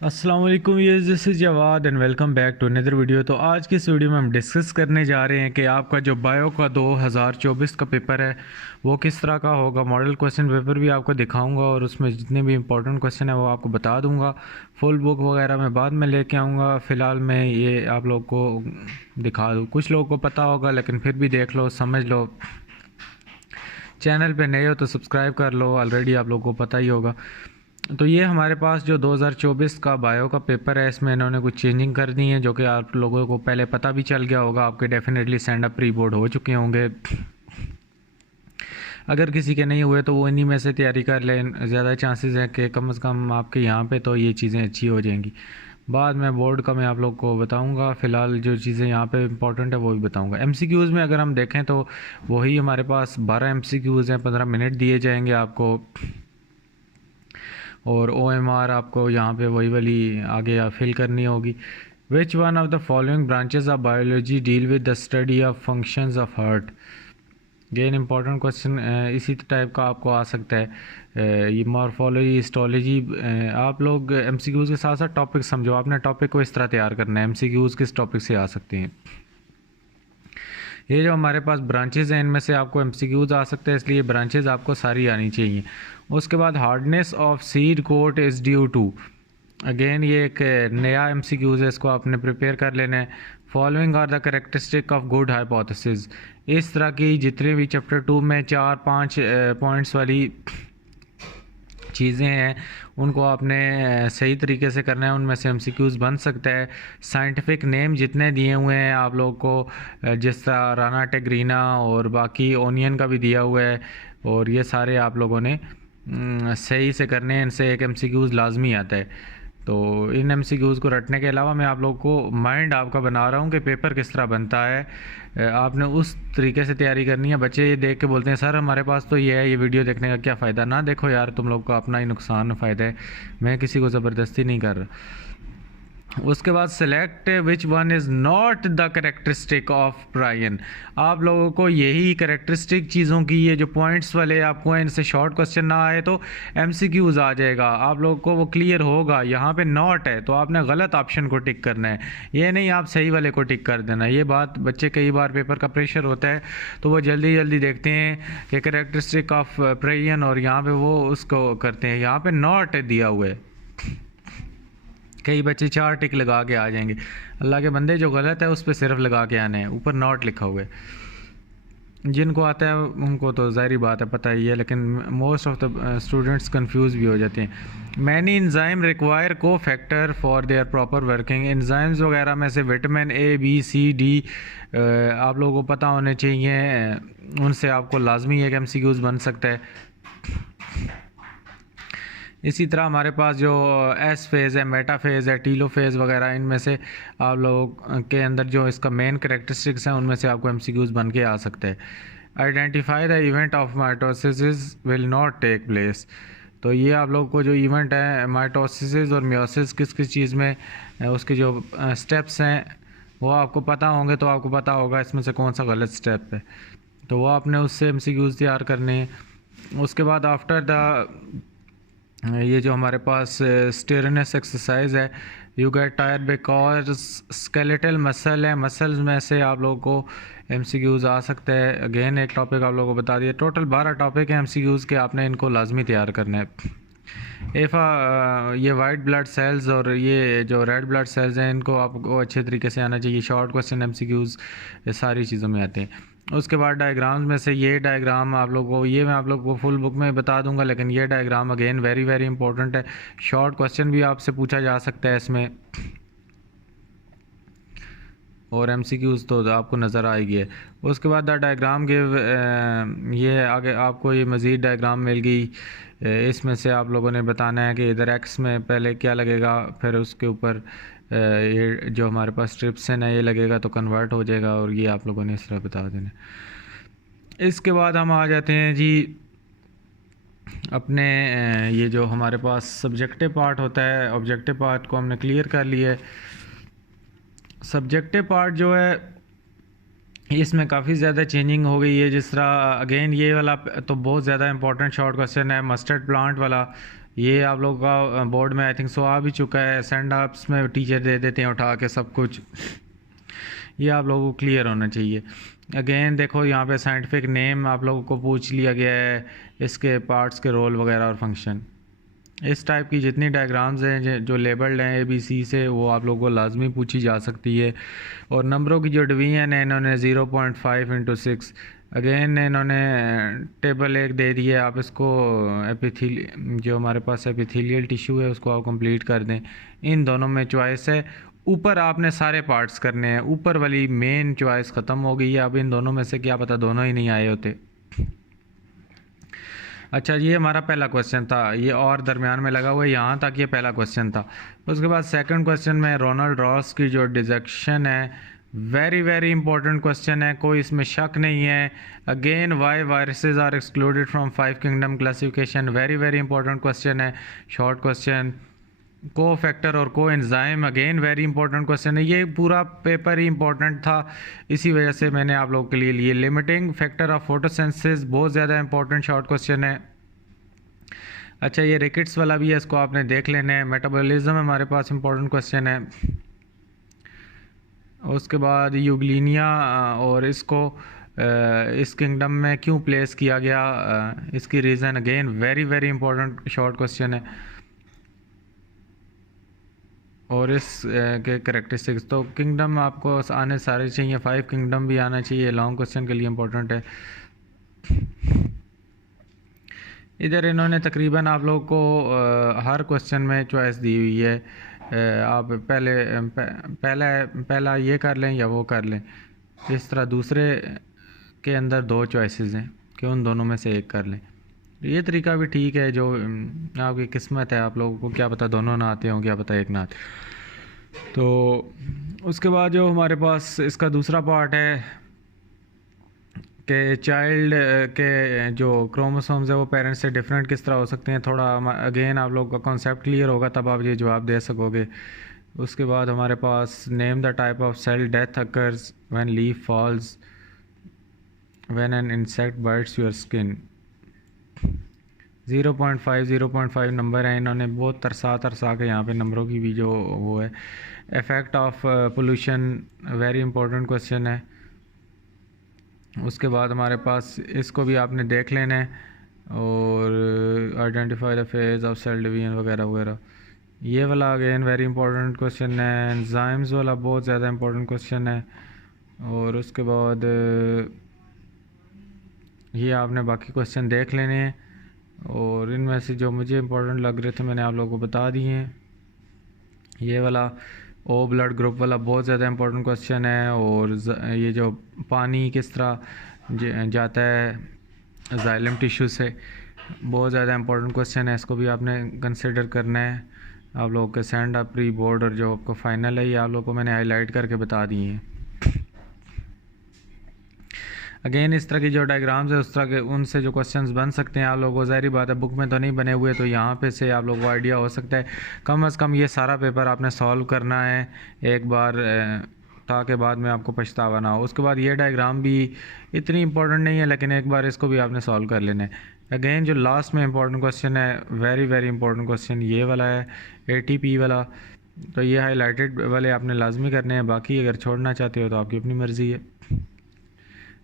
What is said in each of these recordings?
अस्सलाम वालेकुम, yeah this is Jawad and welcome back to another video. तो आज की इस वीडियो में हम डिस्कस करने जा रहे हैं कि आपका जो बायो का 2024 का पेपर है वो किस तरह का होगा। मॉडल क्वेश्चन पेपर भी आपको दिखाऊंगा और उसमें जितने भी इंपॉर्टेंट क्वेश्चन है वो आपको बता दूंगा। फुल बुक वगैरह मैं बाद में लेके आऊँगा, फ़िलहाल मैं ये आप लोग को दिखा दूँ। कुछ लोगों को पता होगा लेकिन फिर भी देख लो, समझ लो। चैनल पे नए हो तो सब्सक्राइब कर लो, ऑलरेडी आप लोगों को पता ही होगा। तो ये हमारे पास जो 2024 का बायो का पेपर है, इसमें इन्होंने कुछ चेंजिंग कर दी है जो कि आप लोगों को पहले पता भी चल गया होगा। आपके definitely send up pre board हो चुके होंगे। अगर किसी के नहीं हुए तो वो इन्हीं में से तैयारी कर लें, ज़्यादा चांसेस है कि कम से कम आपके यहाँ पे तो ये चीज़ें अच्छी हो जाएंगी। बाद में बोर्ड का मैं आप लोग को बताऊंगा, फ़िलहाल जो चीज़ें यहाँ पे इंपॉर्टेंट है वो भी बताऊंगा। एमसीक्यूज़ में अगर हम देखें तो वही हमारे पास 12 एमसीक्यूज़ हैं, 15 मिनट दिए जाएंगे आपको। और OMR आपको यहाँ पे वही वाली आगे फिल करनी होगी। Which one of the following branches of biology deal with the study of functions of heart. Gain important question इसी टाइप का आपको आ सकता है। ये मॉर्फोलॉजी, हिस्टोलॉजी, आप लोग एमसीक्यूज़ के साथ साथ टॉपिक समझो। आपने टॉपिक को इस तरह तैयार करना है, एमसीक्यूज़ किस टॉपिक से आ सकते हैं। ये जो हमारे पास ब्रांचेज़ हैं इनमें से आपको एमसीक्यूज़ आ सकते हैं, इसलिए ब्रांचेज़ आपको सारी आनी चाहिए। उसके बाद hardness of seed coat is due to, again ये एक नया एमसीक्यूज़ है, इसको आपने प्रिपेयर कर लेना है। Following are the characteristic of good hypothesis. इस तरह की जितने भी चैप्टर 2 में 4-5 पॉइंट्स वाली चीज़ें हैं उनको आपने सही तरीके से करना है, उनमें से एमसीक्यूज़ बन सकता है। साइंटिफिक नेम जितने दिए हुए हैं आप लोगों को, जिस तरह राना टेग्रीना और बाकी ओनियन का भी दिया हुआ है, और ये सारे आप लोगों ने सही से करने हैं। इनसे एक एमसीक्यूज़ लाजमी आता है। तो इन एमसीक्यूज़ को रटने के अलावा मैं आप लोग को माइंड आपका बना रहा हूँ कि पेपर किस तरह बनता है। आपने उस तरीके से तैयारी करनी है। बच्चे ये देख के बोलते हैं सर हमारे पास तो ये है, ये वीडियो देखने का क्या फ़ायदा। ना देखो यार, तुम लोग को अपना ही नुकसान फ़ायदा है, मैं किसी को ज़बरदस्ती नहीं कर रहा। उसके बाद select which one is not the characteristic of Brian. आप लोगों को यही करेक्टरिस्टिक चीज़ों की, ये जो पॉइंट्स वाले आपको हैं, इनसे शॉर्ट क्वेश्चन ना आए तो एमसीक्यूज़ आ जाएगा, आप लोगों को वो क्लियर होगा। यहाँ पे नॉट है तो आपने गलत ऑप्शन को टिक करना है, ये नहीं आप सही वाले को टिक कर देना। ये बात बच्चे, कई बार पेपर का प्रेशर होता है तो वो जल्दी जल्दी देखते हैं कि करेक्टरिस्टिक ऑफ ब्रायन और यहाँ पर वो उसको करते हैं। यहाँ पर नॉट दिया हुआ है, कई बच्चे 4 टिक लगा के आ जाएंगे। अल्लाह के बंदे, जो गलत है उस पर सिर्फ लगा के आने हैं, ऊपर नॉट लिखा हुआ है। जिनको आता है उनको तो ज़ाहिर बात है पता ही है, लेकिन most of the students confuse भी हो जाते हैं। मैनी इंजाइम रिक्वायर को factor for their proper working. Enzymes वगैरह में से vitamin A, B, C, D आप लोगों को पता होने चाहिए, उनसे आपको लाजमी एक एमसीक्यूज़ बन सकता है। इसी तरह हमारे पास जो एस फेज़ है, मेटा फेज़ है, टीलो फेज़ वगैरह, इनमें से आप लोगों के अंदर जो इसका मेन करेक्टरिस्टिक्स हैं उनमें से आपको एमसीक्यूज़ बन के आ सकते हैं। Identify the event of mitosis will not take place. तो ये आप लोग को जो इवेंट है माइटोसिस और मियोसिस किस किस चीज़ में, उसके जो स्टेप्स हैं वो आपको पता होंगे तो आपको पता होगा इसमें से कौन सा गलत स्टेप है, तो वो आपने उससे एमसीक्यूज़ तैयार करने हैं। उसके बाद आफ्टर द, ये जो हमारे पास स्टेरनस एक्सरसाइज है, you get tired because skeletal muscle है, मसल्स में से आप लोगों को एमसीक्यूज़ आ सकता है। अगेन एक टॉपिक आप लोगों को बता दिया। टोटल 12 टॉपिक हैं एमसीक्यूज़ के, आपने इनको लाजमी तैयार करना है। ये वाइट ब्लड सेल्स और ये जो रेड ब्लड सेल्स हैं इनको आपको अच्छे तरीके से आना चाहिए। शॉर्ट क्वेश्चन एमसीक्यूज़ सारी चीज़ों में आते हैं। उसके बाद डायग्राम्स में से ये डायग्राम आप लोगों को, ये मैं आप लोगों को फुल बुक में बता दूंगा, लेकिन ये diagram again very very important है। शॉर्ट क्वेश्चन भी आपसे पूछा जा सकता है इसमें, और एमसीक्यूज़ तो आपको नज़र आएगी है। उसके बाद द डायग्राम गिव, ये आगे आपको ये मज़ीद डायग्राम मिल गई। इसमें से आप लोगों ने बताना है कि इधर एक्स में पहले क्या लगेगा, फिर उसके ऊपर ये जो हमारे पास ट्रिप्सिन है ये लगेगा तो कन्वर्ट हो जाएगा, और ये आप लोगों ने इस तरह बता देना। इसके बाद हम आ जाते हैं जी अपने, ये जो हमारे पास सब्जेक्टिव पार्ट होता है, ऑब्जेक्टिव पार्ट को हमने क्लियर कर लिया है। सब्जेक्टिव पार्ट जो है इसमें काफ़ी ज़्यादा चेंजिंग हो गई है। जिस तरह अगेन ये वाला तो बहुत ज़्यादा इंपॉर्टेंट शॉर्ट क्वेश्चन है, मस्टर्ड प्लांट वाला, ये आप लोगों का बोर्ड में आई थिंक सो आ भी चुका है, सेंड अप्स में टीचर दे देते हैं उठा के सब कुछ, ये आप लोगों को क्लियर होना चाहिए। अगेन देखो यहाँ पे साइंटिफिक नेम आप लोगों को पूछ लिया गया है, इसके पार्ट्स के रोल वगैरह और फंक्शन, इस टाइप की जितनी डायग्राम्स हैं जो लेबल्ड हैं ABC से, वो आप लोगों को लाजमी पूछी जा सकती है। और नंबरों की जो डिवीजन है इन्होंने 0.5 × 6, अगेन इन्होंने टेबल एक दे दी है, आप इसको जो हमारे पास एपिथेलियल टिश्यू है उसको आप कंप्लीट कर दें। इन दोनों में चॉइस है, ऊपर आपने सारे पार्ट्स करने हैं, ऊपर वाली मेन चॉइस ख़त्म हो गई है, अब इन दोनों में से क्या पता दोनों ही नहीं आए होते। अच्छा, ये हमारा पहला क्वेश्चन था, ये और दरमियान में लगा हुआ है, यहाँ तक ये पहला क्वेश्चन था। उसके बाद सेकंड क्वेश्चन में रोनाल्ड रॉस की जो डिसेक्शन है, वेरी वेरी इंपॉर्टेंट क्वेश्चन है, कोई इसमें शक नहीं है। Again why viruses are excluded from 5 kingdom classification, very very important question है, शॉर्ट क्वेश्चन। को फैक्टर और coenzyme, again very important question है, ये पूरा पेपर ही इंपॉर्टेंट था, इसी वजह से मैंने आप लोगों के लिए लिए। लिमिटिंग फैक्टर ऑफ फोटोसिंथेसिस, बहुत ज़्यादा इंपॉर्टेंट शॉर्ट क्वेश्चन है। अच्छा, ये रिकेट्स वाला भी है, इसको आपने देख लेना है। मेटाबॉलिज्म हमारे पास इंपॉर्टेंट क्वेश्चन है। उसके बाद यूग्लिनिया और इसको इस किंगडम में क्यों प्लेस किया गया, इसकी reason again very very important short question है। और इस के करेक्टरिस्टिक्स, तो किंगडम आपको आने सारे चाहिए, 5 किंगडम भी आना चाहिए, लॉन्ग क्वेश्चन के लिए इम्पोर्टेंट है। इधर इन्होंने तकरीबन आप लोगों को हर क्वेश्चन में चॉइस दी हुई है, आप पहला ये कर लें या वो कर लें, इस तरह दूसरे के अंदर 2 चॉइसेस हैं कि उन दोनों में से एक कर लें। ये तरीका भी ठीक है, जो आपकी किस्मत है, आप लोगों को क्या पता दोनों ना आते हों, क्या पता एक ना आते। तो उसके बाद जो हमारे पास इसका दूसरा पार्ट है कि चाइल्ड के जो क्रोमोसोम्स है वो पेरेंट्स से डिफरेंट किस तरह हो सकते हैं, थोड़ा अगेन आप लोगों का कॉन्सेप्ट क्लियर होगा तब आप ये जवाब दे सकोगे। उसके बाद हमारे पास name the type of cell death occurs when leaf falls when an insect bites your skin. 0.5 number है, इन्होंने बहुत तरसा के यहाँ पे नंबरों की भी जो वो है। Effect of pollution, very important question है। उसके बाद हमारे पास इसको भी आपने देख लेना है, और identify the phase of cell division वगैरह वगैरह, ये वाला अगेन वेरी इंपॉर्टेंट क्वेश्चन है। एंजाइम्स वाला बहुत ज़्यादा इंपॉर्टेंट क्वेश्चन है। और उसके बाद ये आपने बाकी क्वेश्चन देख लेने हैं, और इनमें से जो मुझे इंपॉर्टेंट लग रहे थे मैंने आप लोगों को बता दिए हैं। ये वाला ओ ब्लड ग्रुप वाला बहुत ज़्यादा इंपॉर्टेंट क्वेश्चन है, और ये जो पानी किस तरह जाता है जाइलम टिश्यू से, बहुत ज़्यादा इंपॉर्टेंट क्वेश्चन है, इसको भी आपने कंसिडर करना है। आप लोगों के सेंड अप प्री बोर्ड और जो आपको फाइनल है, ये आप लोगों को मैंने हाईलाइट करके बता दिए हैं। अगेन इस तरह की जो डायग्राम्स है उस तरह के उनसे जो क्वेश्चंस बन सकते हैं आप लोगों को, ज़ाहिर बात है बुक में तो नहीं बने हुए, तो यहाँ पे से आप लोगों को आइडिया हो सकता है। कम अज़ कम ये सारा पेपर आपने सॉल्व करना है एक बार, ताकि बाद में आपको पछतावा ना हो। उसके बाद ये डायग्राम भी इतनी इंपॉर्टेंट नहीं है, लेकिन एक बार इसको भी आपने सॉल्व कर लेना है। अगेन जो लास्ट में इंपॉर्टेंट क्वेश्चन है, वेरी वेरी इंपॉर्टेंट क्वेश्चन ये वाला है, ATP वाला, तो ये हाईलाइटेड वाले आपने लाजमी करने हैं, बाकी अगर छोड़ना चाहते हो तो आपकी अपनी मर्ज़ी है।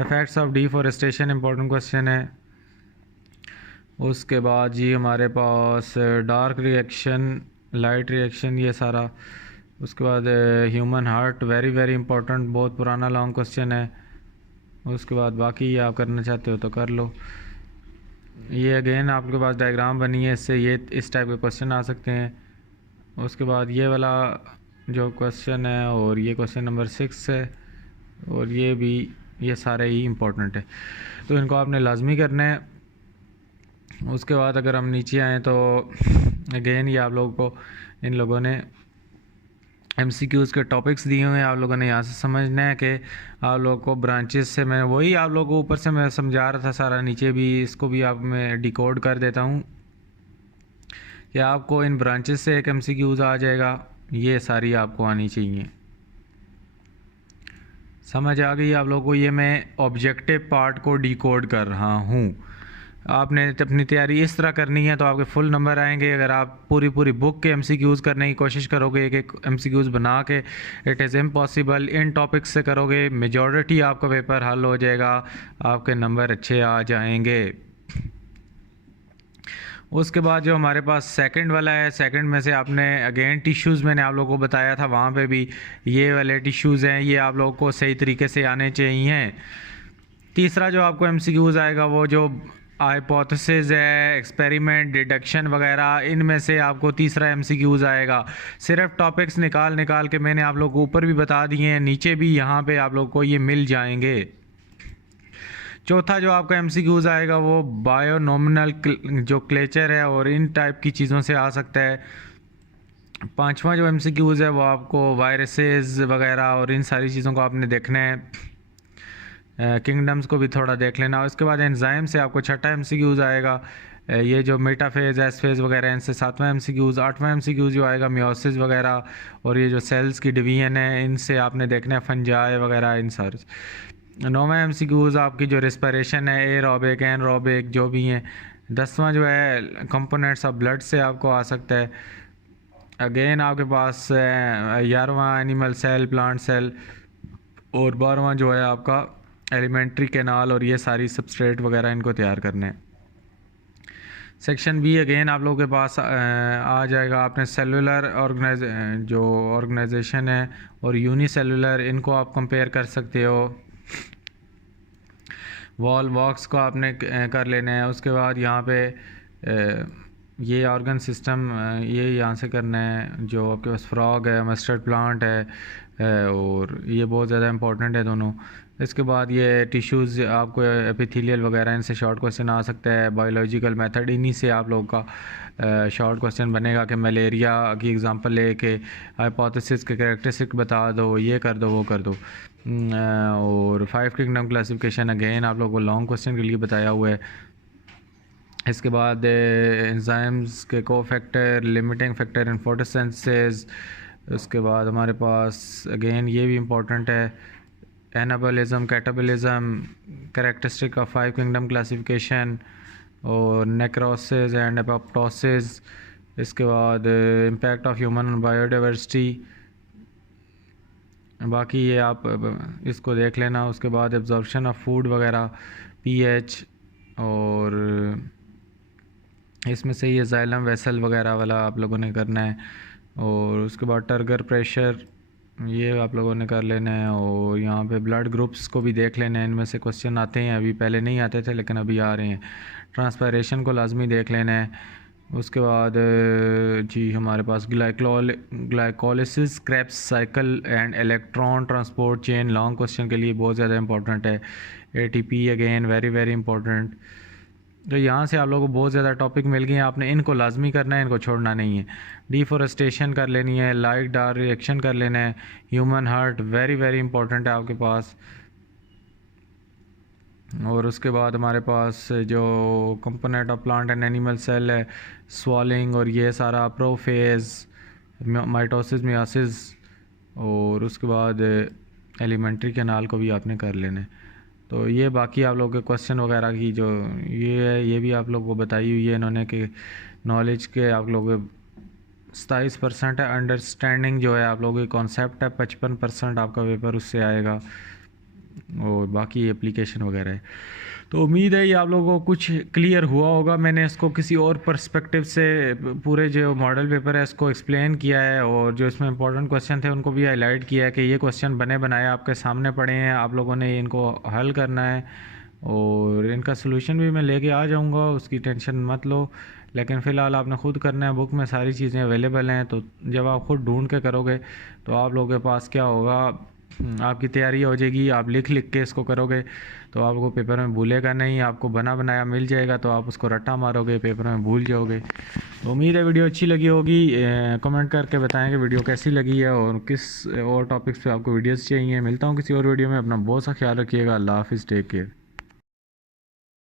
Effects of deforestation important question है। उसके बाद जी हमारे पास डार्क रिएक्शन, लाइट रिएक्शन, ये सारा। उसके बाद human heart, very very important, बहुत पुराना लॉन्ग क्वेश्चन है। उसके बाद बाकी आप करना चाहते हो तो कर लो। ये अगेन आपके पास डायग्राम बनी है, इससे ये इस टाइप के क्वेश्चन आ सकते हैं। उसके बाद ये वाला जो क्वेश्चन है, और ये क्वेश्चन नंबर 6 है, और ये भी, ये सारे ही इम्पोर्टेंट है, तो इनको आपने लाजमी करना है। उसके बाद अगर हम नीचे आएँ तो अगेन ये आप लोगों को इन लोगों ने MCQs के टॉपिक्स दिए हुए हैं, आप लोगों ने यहाँ से समझना है कि आप लोगों को ब्रांचेस से, मैं वही आप लोगों को ऊपर से मैं समझा रहा था सारा, नीचे भी इसको भी आप मैं डिकोड कर देता हूँ कि आपको इन ब्रांचेस से एक MCQs आ जाएगा, ये सारी आपको आनी चाहिए। समझ आ गई आप लोगों को? ये मैं ऑब्जेक्टिव पार्ट को डिकोड कर रहा हूँ। आपने अपनी तैयारी इस तरह करनी है तो आपके फुल नंबर आएंगे। अगर आप पूरी पूरी बुक के एमसीक्यूज़ करने की कोशिश करोगे, एक एक एमसीक्यूज़ बना के, it is impossible. In topics से करोगे मेजॉरिटी आपका पेपर हल हो जाएगा, आपके नंबर अच्छे आ जाएंगे। उसके बाद जो हमारे पास सेकंड वाला है, सेकंड में से आपने अगेन टिश्यूज़ मैंने आप लोगों को बताया था, वहाँ पे भी ये वाले टिश्यूज़ हैं, ये आप लोगों को सही तरीके से आने चाहिए। तीसरा जो आपको एमसीक्यूज़ आएगा वो जो हाइपोथेसिस है, एक्सपेरिमेंट, डिडक्शन वगैरह, इनमें से आपको तीसरा एमसीक्यूज़ आएगा। सिर्फ टॉपिक्स निकाल निकाल के मैंने आप लोगों को ऊपर भी बता दिए हैं, नीचे भी यहाँ पे आप लोगों को ये मिल जाएंगे। चौथा जो आपका एमसीक्यूज़ आएगा वो बायोनॉमिनल जो क्लेचर है और इन टाइप की चीज़ों से आ सकता है। पांचवा जो एमसीक्यूज़ है वो आपको वायरसेस वगैरह और इन सारी चीज़ों को आपने देखना है, किंगडम्स को भी थोड़ा देख लेना। उसके बाद एंजाइम से आपको छठा एमसीक्यूज़ आएगा, ये जो मेटाफेज, एस फेज वगैरह, इनसे सातवां एमसीक्यूज़। आठवां एमसीक्यूज़ जो आएगा मियोसिस वगैरह और ये जो सेल्स की डिवीजन है, इनसे आपने देखना है फंजाई वगैरह, इन सारे। नौवां एमसीक्यूज़ आपकी जो रेस्पिरेशन है, एरोबिक, एनरोबिक जो भी हैं। 10वां जो है कंपोनेंट्स ऑफ ब्लड से आपको आ सकता है। अगेन आपके पास 11वां एनिमल सेल, प्लांट सेल, और 12वां जो है आपका एलिमेंट्री कैनाल और ये सारी सबस्ट्रेट वगैरह इनको तैयार करने हैं। सेक्शन बी अगेन आप लोगों के पास आ जाएगा, आपने सेलुलर जो ऑर्गेनाइजेशन है और यूनिसेलुलर, इनको आप कंपेयर कर सकते हो। वॉल वॉक्स को आपने कर लेना है। उसके बाद यहाँ पे ये ऑर्गन सिस्टम ये यहाँ से करना है। जो आपके पास फ्रॉग है, मस्टर्ड प्लांट है और ये बहुत ज़्यादा इंपॉर्टेंट है दोनों। इसके बाद ये टिश्यूज़ आपको एपिथेलियल वगैरह, इनसे शॉर्ट क्वेश्चन आ सकता है। बायोलॉजिकल मेथड, इन्हीं से आप लोगों का शॉर्ट क्वेश्चन बनेगा कि मलेरिया की एग्जांपल लेके हाइपोथेसिस के कैरेक्टरिस्टिक बता दो, ये कर दो, वो कर दो। और 5 किंगडम क्लासिफिकेशन अगेन आप लोगों को लॉन्ग क्वेश्चन के लिए बताया हुआ है। इसके बाद एंजाइम्स के cofactor, limiting factor in photosynthesis. उसके बाद हमारे पास अगेन ये भी इम्पोर्टेंट है, anabolism, catabolism, characteristic of 5 kingdom classification, और नेक्रोसिस एंड एपोप्टोसिस। इसके बाद impact of human on biodiversity, बाकी ये आप इसको देख लेना। उसके बाद एब्जॉर्प्शन ऑफ फूड वगैरह, पीएच, और इसमें से ये जाइलम वेसल वगैरह वाला आप लोगों ने करना है। और उसके बाद टर्गर प्रेशर, ये आप लोगों ने कर लेना है। और यहाँ पे ब्लड ग्रुप्स को भी देख लेना है, इनमें से क्वेश्चन आते हैं, अभी पहले नहीं आते थे लेकिन अभी आ रहे हैं। ट्रांसपायरेशन को लाजमी देख लेना है। उसके बाद जी हमारे पास glycolysis, Krebs cycle and electron transport chain, long question के लिए बहुत ज़्यादा इंपॉर्टेंट है। ATP again very very important. तो यहाँ से आप लोगों को बहुत ज़्यादा टॉपिक मिल गए हैं, आपने इनको लाजमी करना है, इनको छोड़ना नहीं है। डिफॉरेस्टेशन कर लेनी है, लाइट डार्क रिएक्शन कर लेना है, human heart very very important है आपके पास। और उसके बाद हमारे पास जो component of plant and animal cell है, स्वॉलिंग और ये सारा, प्रोफेज, माइटोसिस, मियोसिस, और उसके बाद एलिमेंट्री कैनाल को भी आपने कर लेना है। तो ये बाकी आप लोगों के क्वेश्चन वगैरह की जो ये है, ये भी आप लोगों को बताई हुई है इन्होंने कि नॉलेज के आप लोगों के 27% है। अंडरस्टैंडिंग जो है आप लोगों की कॉन्सेप्ट है, 55% आपका पेपर उससे आएगा, और बाकी एप्लीकेशन वगैरह है। तो उम्मीद है ये आप लोगों को कुछ क्लियर हुआ होगा। मैंने इसको किसी और पर्सपेक्टिव से पूरे जो मॉडल पेपर है इसको एक्सप्लेन किया है, और जो इसमें इंपॉर्टेंट क्वेश्चन थे उनको भी हाईलाइट किया है कि ये क्वेश्चन बने बनाए आपके सामने पड़े हैं, आप लोगों ने इनको हल करना है, और इनका सोल्यूशन भी मैं लेके आ जाऊंगा, उसकी टेंशन मत लो। लेकिन फ़िलहाल आपने ख़ुद करना है, बुक में सारी चीज़ें अवेलेबल हैं। तो जब आप ख़ुद ढूंढ के करोगे तो आप लोगों के पास क्या होगा, आपकी तैयारी हो जाएगी। आप लिख लिख के इसको करोगे तो आपको पेपर में भूलेगा नहीं, आपको बना बनाया मिल जाएगा तो आप उसको रट्टा मारोगे, पेपर में भूल जाओगे। तो उम्मीद है वीडियो अच्छी लगी होगी। कमेंट करके बताएं कि वीडियो कैसी लगी है और किस और टॉपिक्स पे आपको वीडियोस चाहिए। मिलता हूँ किसी और वीडियो में, अपना बहुत सा ख्याल रखिएगा। अल्लाह हाफिज़, टेक केयर।